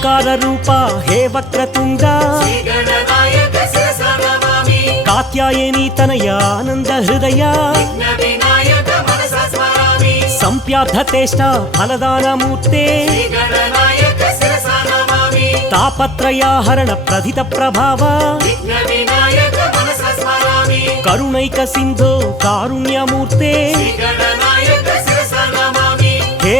ఓంకార రూప హే వక్రతుండ కాత్యాయని తనయానంద హృదయా హృదయ సంప్యార్థతేష్ట ఫలదానమూర్తే. తాపత్రయాహరణ ప్రథిత ప్రభావ. కరుణైక సింధో కారుణ్యమూర్తే.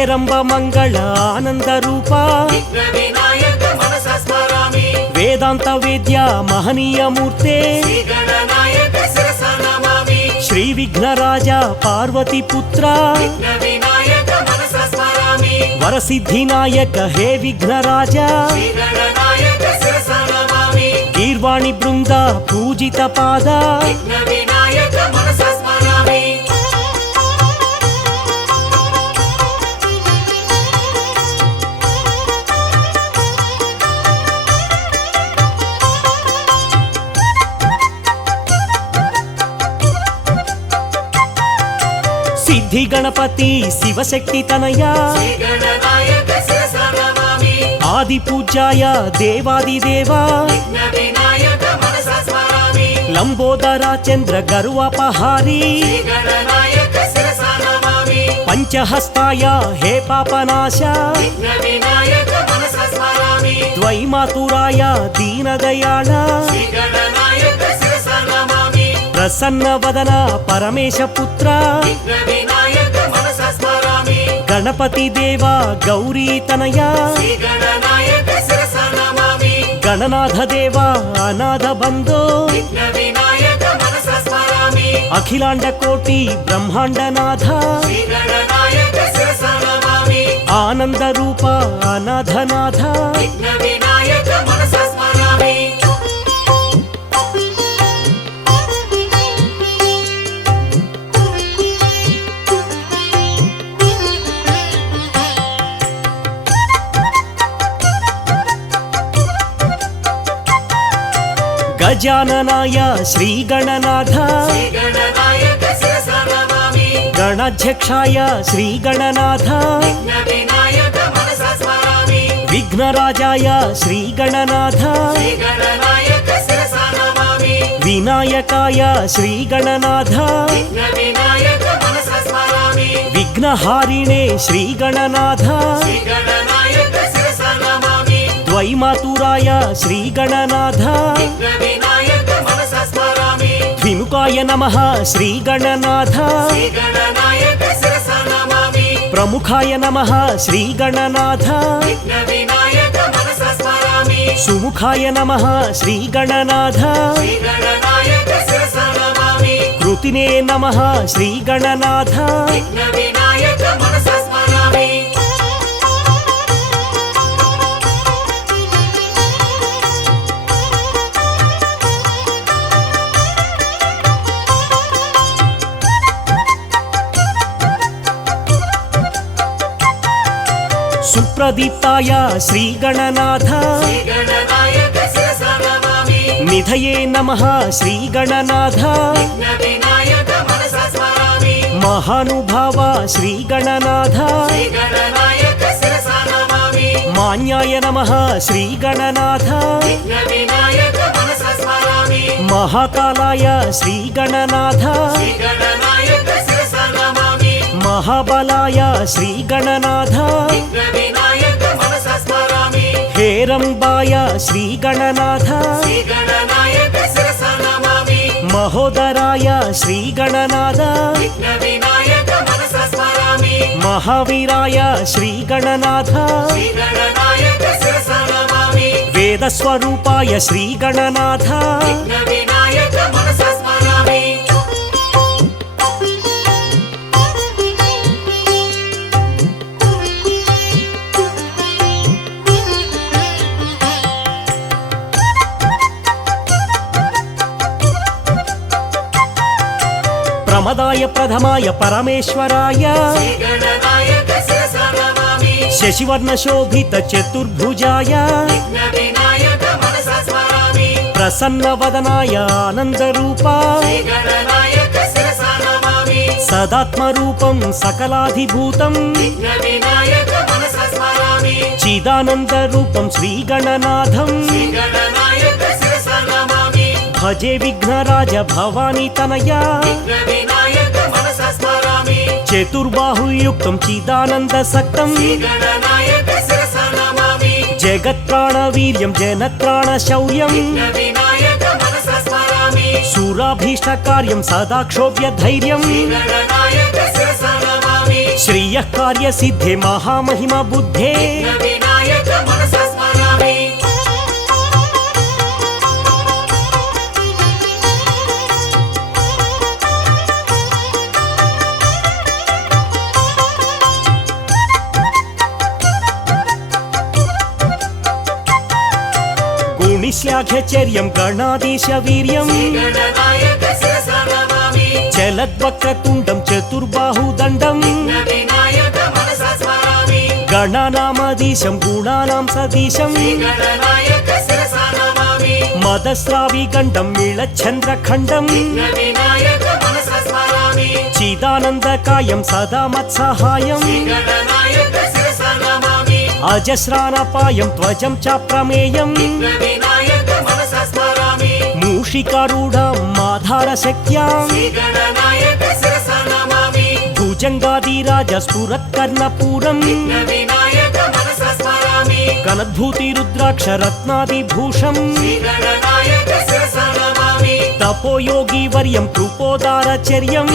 శ్రీగణనాయక శిరస నమామి హేరంబ మంగళ ఆనంద రూప విఘ్న వినాయక మనస స్మరామి వేదాంత వేద్య మహనీయమూర్తే శ్రీగణనాయక శిరస నమామి శ్రీ విఘ్నరాజ గణపతి శివశక్తి తనయా. ఆది పూజాయ దేవాది దేవా. లంబోదరా చంద్ర గరువపహారీ పంచహస్తాయ హే పాపనాశ. ద్వైమాతురాయ దీనదయాళ. ప్రసన్న వదన పరమేశ పుత్ర. గణపతి దేవా గౌరీ తనయా. గణనాథ దేవా అనాథ బంధో. అఖిలాండ కోటి బ్రహ్మాండ నాథ. ఆనంద రూప అనాథనాథ గజాననాయ శ్రీ గణనాథ గణాధ్యక్షాయ శ్రీ గణనాథ విఘ్నరాజాయ శ్రీ గణనాథ వినాయకాయ శ్రీ గణనాథ విఘ్నహారిణే శ్రీ గణనాథ ద్వైమాతురాయ శ్రీ గణనాథ నమ. శ్రీ గణనాథ ప్రముఖాయ నమ. శ్రీ గణనాథ సుముఖాయ నమ. శ్రీ గణనాథ కృతినే నమ. శ్రీ గణనాథ సుప్రదీప్తాయ శ్రీగణనాథ. నిధయే నమ శ్రీగణనాథ. మహానుభావ శ్రీగణనాథ. మాన్యాయ నమ శ్రీగణనాథ. మహాకాలాయ శ్రీగణనాథ. మహాబలాయ శ్రీగణనాథ. హేరంబాయ శ్రీగణనాథ. మహోదరాయ శ్రీగణనాథ. మహావీరాయ శ్రీగణనాథ. వేదస్వరూపాయ శ్రీగణనాథ. ప్రదాయ ప్రథమాయ పరమేశ్వరాయ. శశివర్ణ శోభిత చతుర్భుజాయ. ప్రసన్న వదనాయ ఆనంద రూపా సదాత్మరూపం సకలాధిభూతం చిదానంద రూపం శ్రీగణనాథం. భజే విఘ్నరాజ భవానీ తనయా. चतुर्बाहु युक्तं चिदानन्दसक्तं प्राणशौर्य शूराभीष्ट सुराभीष्टकार्यं सदा क्षोभ्य धैर्यं कार्य सिद्धे महामहिमा बुद्धे సాఘచర్యం గణాధీశ వీర్యం. చలద్వక్రతుండం చతుర్బాహుదండం గణనామధీశం గుణానాం సదీశం. మదస్రావి గండం మిళచంద్రఖండం చిదానందకాయం సదా మత్సహాయం. అజస్రానపాయం ధ్వజం చ ప్రమేయం మూషికారూఢ మాధార శక్త్యా భుజంగాదిరాజ స్ఫురత్కర్ణపూరం కలద్భూతి రుద్రాక్ష రత్నాది భూషం తపోయోగి వర్యం కృపోదార చర్యం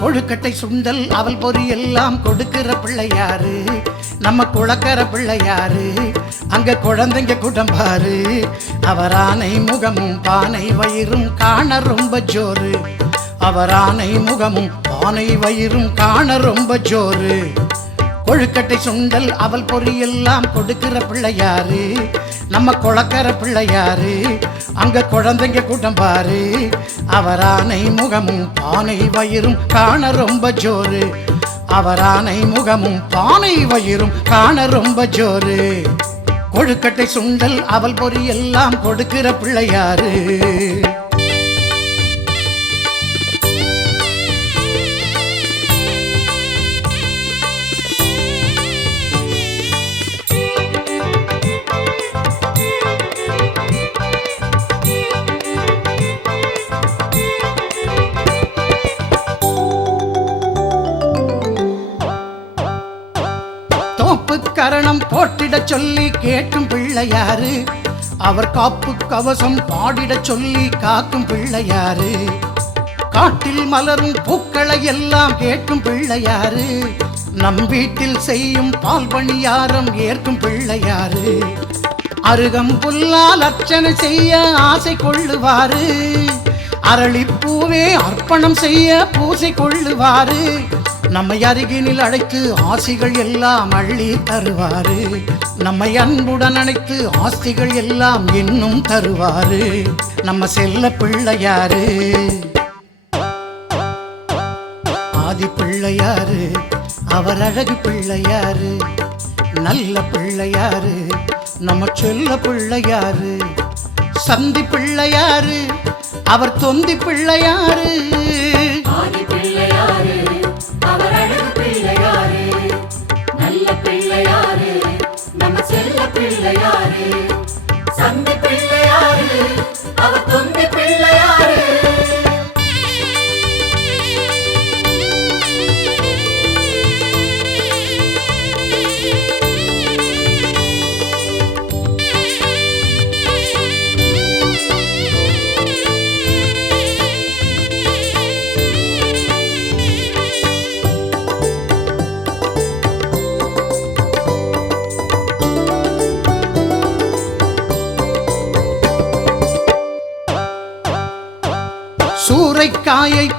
கொழுக்கட்டை சுண்டல் அவல் பொறி எல்லாம் கொடுக்கிற பிள்ளையாரு. நம்ம குளக்கர பிள்ளையாரு. அங்க குழந்தைங்க குடம்பாரு. அவரானை முகமும் பானை வயிறும் காண ரொம்ப ஜோறு அவரானை முகமும் பானை வயிறும் காண ரொம்ப ஜோறு கொழுக்கட்டை சுண்டல் அவல் பொறி எல்லாம் கொடுக்கிற பிள்ளையாரு. நம்ம குளக்கர பிள்ளையாரு அங்க குழந்தைங்க கூட்டம் பாரு அவரானை முகமும் பானை வயிறும் காண ரொம்ப ஜோறு அவரானை முகமும் பானை வயிறும் காண ரொம்ப ஜோறு கொழுக்கட்டை சுண்டல் அவல் பொறி எல்லாம் கொடுக்கிற பிள்ளையாரு. சரணம் போட்டிடச் சொல்லி கேட்கும் பிள்ளையாரு அவர் காப்பு கவசம் பாடிடச் சொல்லி காக்கும் பிள்ளையாரு காட்டில் மலரும் பூக்களை எல்லாம் கேட்கும் பிள்ளையாரு நம் வீட்டில் செய்யும் பால் பணியாரம் ஏற்கும் பிள்ளையாரு அருகம் புல்லால் அர்ச்சனை செய்ய ஆசை கொள்ளுவாரு. அரளிப்பூவே அர்ப்பணம் செய்ய பூசை கொள்ளுவாரு. நம்மை அருகினில் அழைத்து ஆசிகள் எல்லாம் அள்ளி தருவாரு. நம்மை அன்புடன் அழைத்து ஆஸ்திகள் எல்லாம் இன்னும் தருவாரு. நம்ம செல்ல பிள்ளையாரு ஆதி பிள்ளையாரு அவர் அழகு பிள்ளையாரு நல்ல பிள்ளையாரு நம்ம சொல்ல பிள்ளையாரு சந்தி பிள்ளையாரு அவர் தொந்தி பிள்ளையாரு பிள்ளையாரு அவர் அழகு பிள்ளையாரு நல்ல பிள்ளையாரு நம்ம செல்ல பிள்ளையாரு. சந்தி பிள்ளையாரு அவர் தொந்தி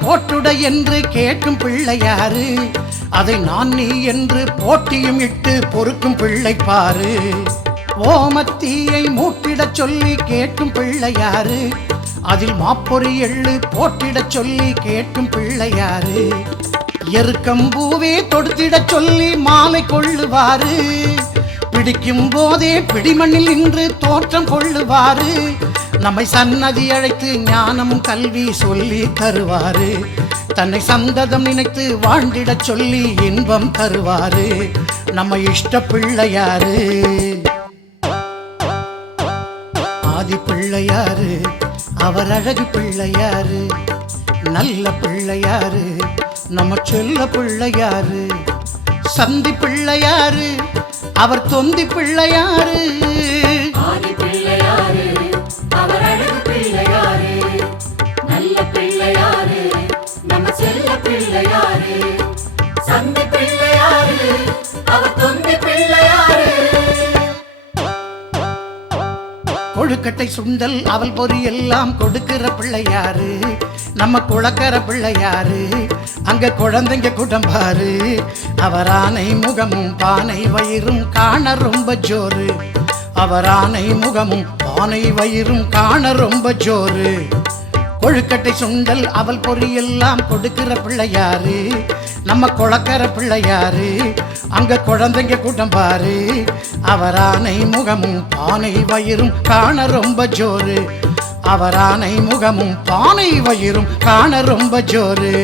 தாயை போட்டுட என்று கேட்கும் பிள்ளையாரு. அதை நான் நீ என்று போட்டியும் இட்டு பொறுக்கும் பிள்ளை பாரு. ஓமத்தீயை மூட்டிடச் சொல்லி கேட்கும் பிள்ளையாரு. அதில் மாப்பொறி எள்ளு போட்டிடச் சொல்லி கேட்கும் பிள்ளையாரு. எருக்கம்பூவே தொடுத்திடச் சொல்லி மாலை கொள்ளுவாரு. பிடிக்கும் போதே பிடிமண்ணில் நின்று தோற்றம் கொள்ளுவாரு. நம்மை சன்னதி அழைத்து ஞானம் கல்வி சொல்லி தருவாரு. தன்னை சந்ததம் நினைத்து வாழ்ந்திட சொல்லி இன்பம் தருவாரு. நம்ம இஷ்ட பிள்ளையாரு. ஆதி பிள்ளையாரு அவர் அழகு பிள்ளையாரு நல்ல பிள்ளையாரு நம்ம சொல்ல பிள்ளையாரு. சந்தி பிள்ளையாரு அவர் தொந்தி பிள்ளையாரு. அவர் அழகு பிள்ளையாரு. நல்ல பிள்ளையாரு. நம்ம செல்ல பிள்ளையாரு. சந்தி பிள்ளையாரு. அவர் தொந்தி பிள்ளையாரு. கொழுக்கட்டை சுண்டல் அவள் பொறி எல்லாம் கொடுக்கிற பிள்ளையாரு. நம்ம குளக்கர பிள்ளையாரு. அங்க குழந்தைங்க குடம்பாரு. அவர் ஆனை முகமும் பானை வயிறும் காண ரொம்ப ஜோரு. அவர் ஆனை முகமும் பானை வயிறும் காண ரொம்ப ஜோரு கொழுக்கட்டை சுண்டல் அவல் பொறியெல்லாம் கொடுக்கிற பிள்ளையாரு. நம்ம குளக்கிற பிள்ளையாரு அங்க குழந்தைங்க கூட்டம் பாரு. அவரானை முகமும் பானை வயிறும் காண ரொம்ப ஜோரு அவரானை முகமும் பானை வயிறும் காண ரொம்ப ஜோரு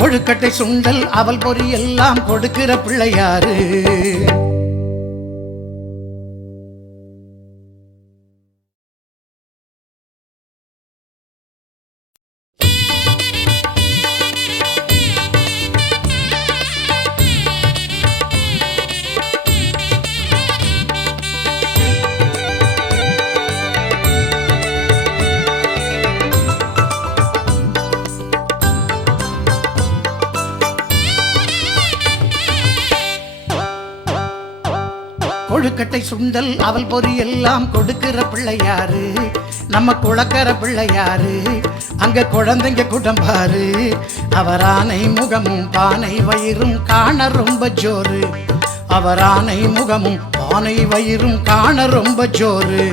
கொழுக்கட்டை சுண்டல் அவல் பொறியெல்லாம் கொடுக்கிற பிள்ளையாரு. கொழுக்கட்டை சுண்டல் அவள் பொறி எல்லாம் கொடுக்கிற பிள்ளையாரு நம்ம குளக்கர பிள்ளையாரு அங்க குழந்தைங்க கூட்டம் பாரு. அவரானை முகமும் பானை வயிறும் காண ரொம்ப ஜோரு அவரானை முகமும் பானை வயிறும் காண ரொம்ப ஜோரு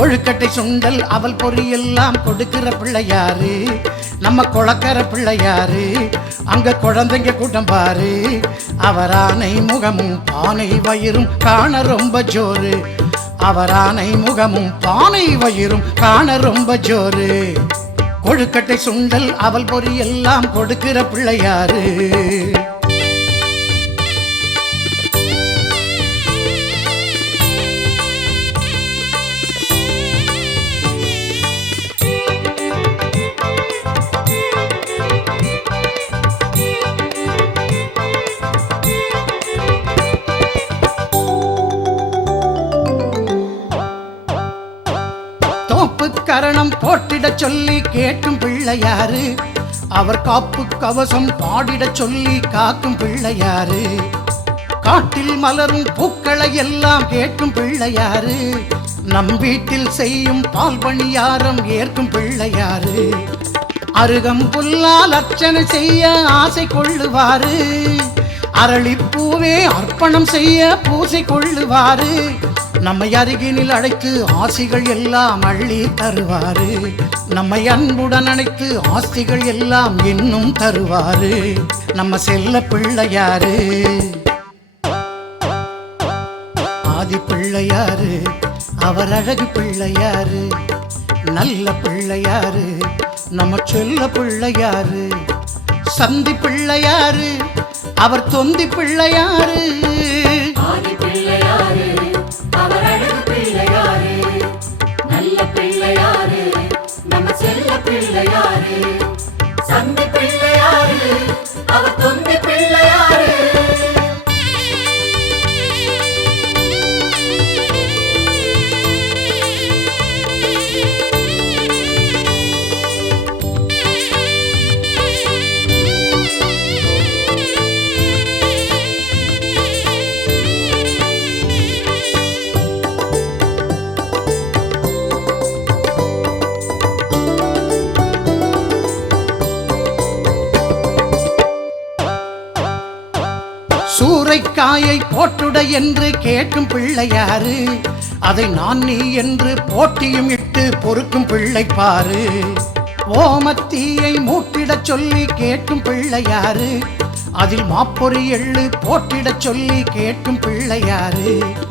கொழுக்கட்டை சுண்டல் அவள் பொறியெல்லாம் கொடுக்கிற பிள்ளையாரு. நம்ம குளக்கர பிள்ளையாரு. அங்க குழந்தைங்க கூட்டம் பாரு. அவரானை முகமும் பானை வயிறும் காண ரொம்ப ஜோரு. அவரானை முகமும் பானை வயிறும் காண ரொம்ப ஜோரு. கொழுக்கட்டை சுண்டல் அவள் பொறியெல்லாம் கொடுக்கிற பிள்ளையாரு. கரணம் போட்டிடச் சொல்லி கேட்கும் பிள்ளையாரு. அவர் காப்பு கவசம் பாடிடச் சொல்லி காக்கும் பிள்ளையாரு. காட்டில் மலரும் பூக்களை எல்லாம் கேட்கும் பிள்ளையாரு. நம் வீட்டில் செய்யும் பால் பணியாரம் ஏற்கும் பிள்ளையாரு. அருகம் புல்லால் அர்ச்சனை செய்ய ஆசை கொள்ளுவாரு. அரளிப்பூவே அர்ப்பணம் செய்ய பூசை கொள்ளுவாரு. நம்மை அருகினில் அழைத்து ஆசிகள் எல்லாம் அள்ளி தருவாரு. நம்மை அன்புடன் அழைத்து ஆஸ்திகள் எல்லாம் இன்னும் தருவாரு. நம்ம செல்ல பிள்ளையாரு ஆதி பிள்ளையாரு அவர் அழகு பிள்ளையாரு நல்ல பிள்ளையாரு நம்ம செல்ல பிள்ளையாரு சந்தி பிள்ளையாரு அவர் தொந்தி பிள்ளையாரு ஆதி பிள்ளையாரு அவர் அழகு பிள்ளையாரு நல்ல பிள்ளையாரு நம்ம செல்ல பிள்ளையாரு. சந்தி பிள்ளையாரு அவர் தொந்தி பிள்ளையாரு. தாயை போட்டுட என்று கேட்கும் பிள்ளையாரு. அதை நான் நீ என்று போட்டியும் இட்டு பொறுக்கும் பிள்ளை பாரு. ஓமத்தீயை மூட்டிடச் சொல்லி கேட்கும் பிள்ளையாரு. அதில் மாப்பொறி எள்ளு போட்டிடச் சொல்லி கேட்கும் பிள்ளையாரு.